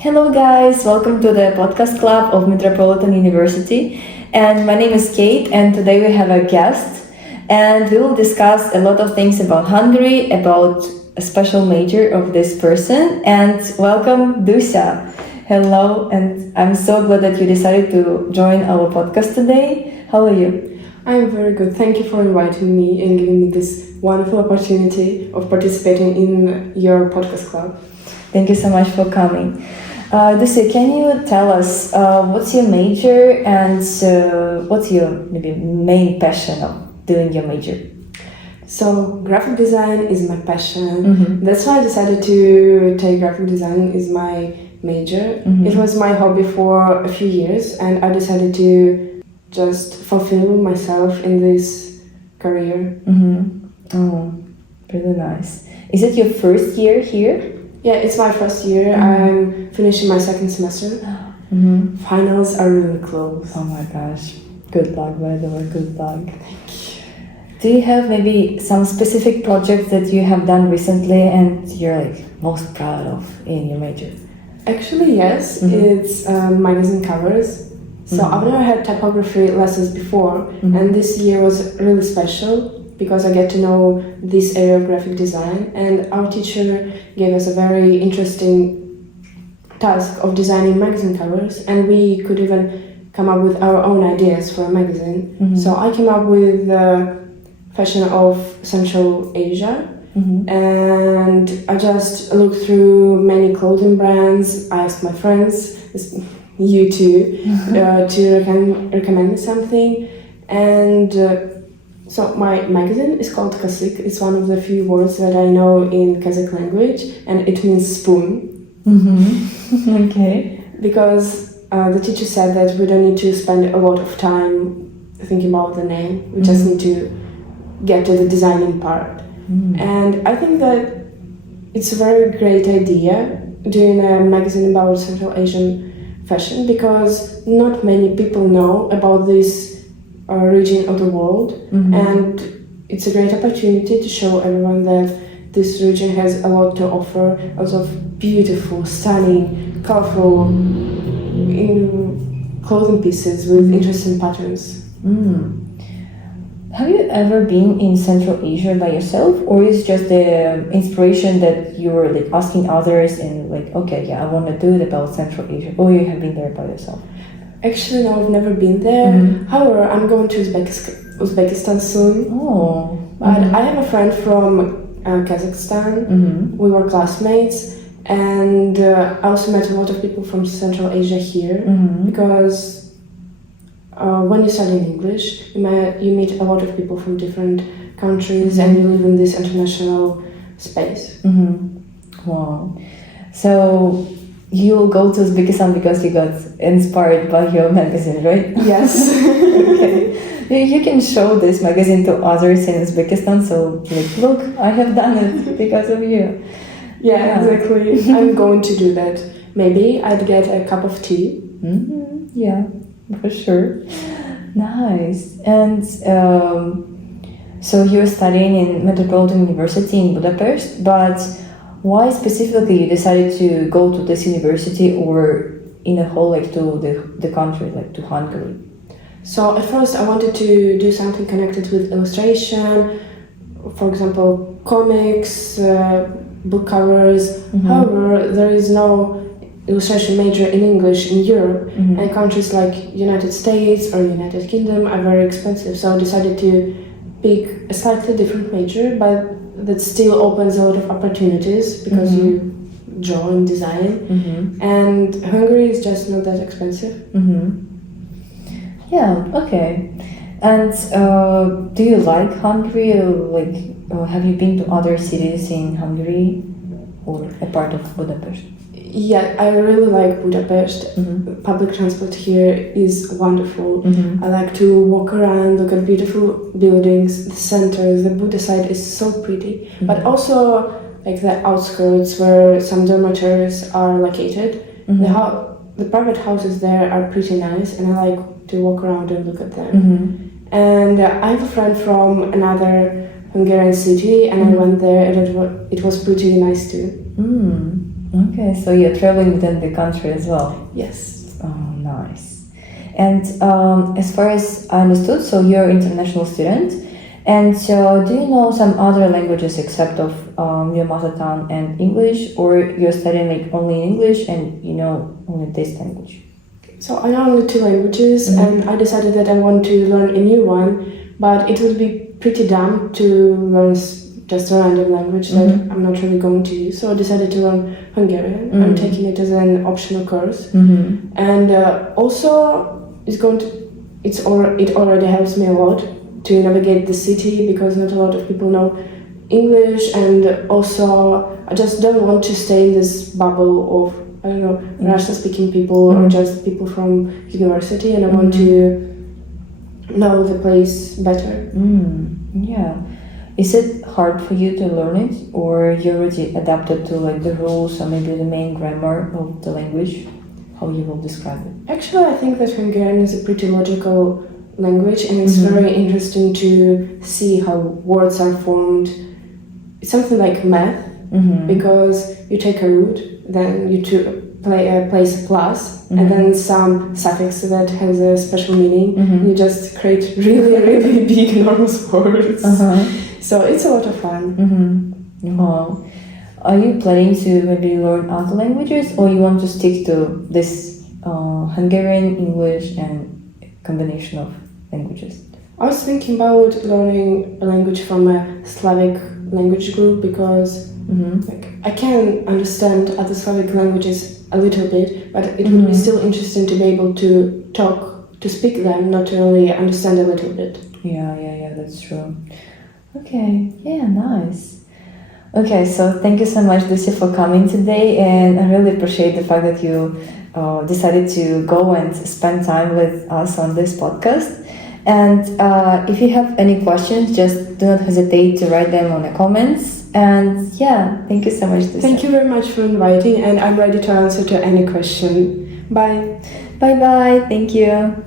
Hello guys, welcome to the podcast club of Metropolitan University. And my name is Kate, and today we have a guest, and we will discuss a lot of things about Hungary, about a special major of this person. And welcome Dusa. Hello, and I'm so glad that you decided to join our podcast today. How are you? I'm very good. Thank you for inviting me and giving me this wonderful opportunity of participating in your podcast club. Thank you so much for coming. Dusa, can you tell us what's your major and what's your maybe main passion of doing your major? So, graphic design is my passion. That's why I decided to take graphic design as my major. It was my hobby for a few years, and I decided to just fulfill myself in this career. Oh, really nice. Is it your first year here? Yeah, it's my first year. I'm finishing my second semester. Finals are really close. Oh my gosh. Good luck, by the way, good luck. Do you have maybe some specific projects that you have done recently and you're like most proud of in your major? Actually, yes. It's magazine covers. So I've never had typography lessons before, and this year was really special because I get to know this area of graphic design, and our teacher gave us a very interesting task of designing magazine covers, and we could even come up with our own ideas for a magazine. So I came up with the fashion of Central Asia, and I just looked through many clothing brands. I asked my friends, you too, to recommend me something, and so my magazine is called Kasik. It's one of the few words that I know in Kazakh language, and it means spoon. Okay. Because the teacher said that we don't need to spend a lot of time thinking about the name. We just need to get to the designing part. And I think that it's a very great idea doing a magazine about Central Asian fashion, because not many people know about this region of the world, and it's a great opportunity to show everyone that this region has a lot to offer, lots of beautiful, stunning, colorful clothing pieces with interesting patterns. Have you ever been in Central Asia by yourself, or is just the inspiration that you were like asking others and like, okay, yeah, I want to do it about Central Asia, or you have been there by yourself? Actually, no, I've never been there. However, I'm going to Uzbekistan soon. Oh. But I have a friend from Kazakhstan. We were classmates, and I also met a lot of people from Central Asia here, because when you study in English, you meet a lot of people from different countries, and you live in this international space. Wow. So you will go to Uzbekistan because you got inspired by your magazine, right? Yes. Okay. You can show this magazine to others in Uzbekistan, so like, look, I have done it because of you. Yeah, exactly. I'm going to do that. Maybe I'd get a cup of tea. Yeah, for sure. Nice. And so you're studying in Metropolitan University in Budapest, but why specifically you decided to go to this university, or in a whole, like to the country, like to Hungary? So at first I wanted to do something connected with illustration, for example, comics, book covers. However, there is no illustration major in English in Europe, and countries like United States or United Kingdom are very expensive. So I decided to pick a slightly different major, but that still opens a lot of opportunities because you draw and design, and Hungary is just not that expensive. Yeah, okay. And do you like Hungary, or have you been to other cities in Hungary, or a part of Budapest? Yeah, I really like Budapest. Public transport here is wonderful. I like to walk around, look at beautiful buildings, the center, the Buda side is so pretty. But also like the outskirts where some dormitories are located. The private houses there are pretty nice, and I like to walk around and look at them. And I have a friend from another Hungarian city, and I went there, and it was pretty nice too. Okay, so you're traveling within the country as well. Yes. Oh, nice. And as far as I understood, so you're an international student. And so do you know some other languages except of your mother tongue and English, or you're studying like only in English and you know only this language? So I know only 2 languages, and I decided that I want to learn a new one, but it would be pretty dumb to learn just a random language that I'm not really going to use. So I decided to learn Hungarian. I'm taking it as an optional course, and also it already helps me a lot to navigate the city, because not a lot of people know English, and also I just don't want to stay in this bubble of, I don't know, Russian-speaking people or just people from university, and I want to know the place better. Yeah. Is it hard for you to learn it, or you already adapted to like the rules or maybe the main grammar of the language? How you will describe it? Actually, I think that Hungarian is a pretty logical language, and it's very interesting to see how words are formed. It's something like math, because you take a root, then you place a plus, and then some suffix that has a special meaning. You just create really, really big, enormous words. So it's a lot of fun. Wow. Are you planning to maybe learn other languages, or you want to stick to this Hungarian, English, and combination of languages? I was thinking about learning a language from a Slavic language group, because I can understand other Slavic languages a little bit, but it would be still interesting to be able to speak them, not to only understand a little bit. Yeah, that's true. Okay, yeah, nice. Okay, so thank you so much, Lucy, for coming today, and I really appreciate the fact that you decided to go and spend time with us on this podcast. And if you have any questions, just do not hesitate to write them on the comments. And yeah, thank you so much, Lucy. Thank you very much for inviting, and I'm ready to answer to any question. Bye. Bye-bye. Thank you.